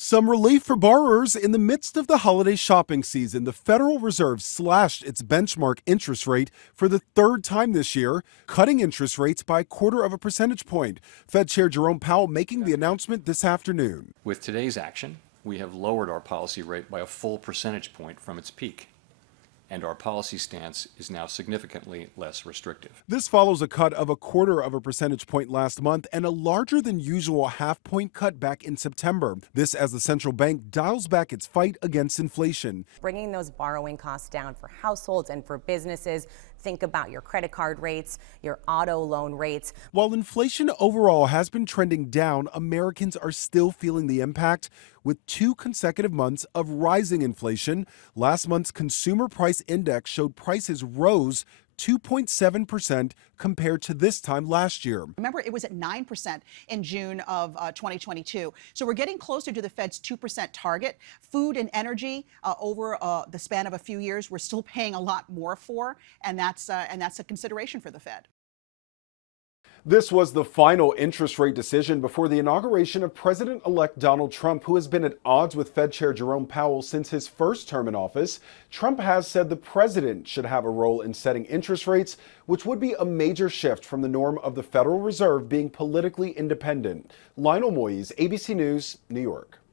Some relief for borrowers in the midst of the holiday shopping season. The Federal Reserve slashed its benchmark interest rate for the third time this year, cutting interest rates by a quarter of a percentage point. Fed Chair Jerome Powell making the announcement this afternoon. With today's action, we have lowered our policy rate by a full percentage point from its peak, and our policy stance is now significantly less restrictive. This follows a cut of a quarter of a percentage point last month and a larger than usual half-point cut back in September. This as the central bank dials back its fight against inflation. Bringing those borrowing costs down for households and for businesses. Think about your credit card rates, your auto loan rates. While inflation overall has been trending down, Americans are still feeling the impact with 2 consecutive months of rising inflation. Last month's consumer price index showed prices rose 2.7% compared to this time last year. Remember, it was at 9% in June of 2022. So we're getting closer to the Fed's 2% target. Food and energy over the span of a few years, we're still paying a lot more for, and that's a consideration for the Fed. This was the final interest rate decision before the inauguration of President-elect Donald Trump, who has been at odds with Fed Chair Jerome Powell since his first term in office. Trump has said the president should have a role in setting interest rates, which would be a major shift from the norm of the Federal Reserve being politically independent. Lionel Moyes, ABC News, New York.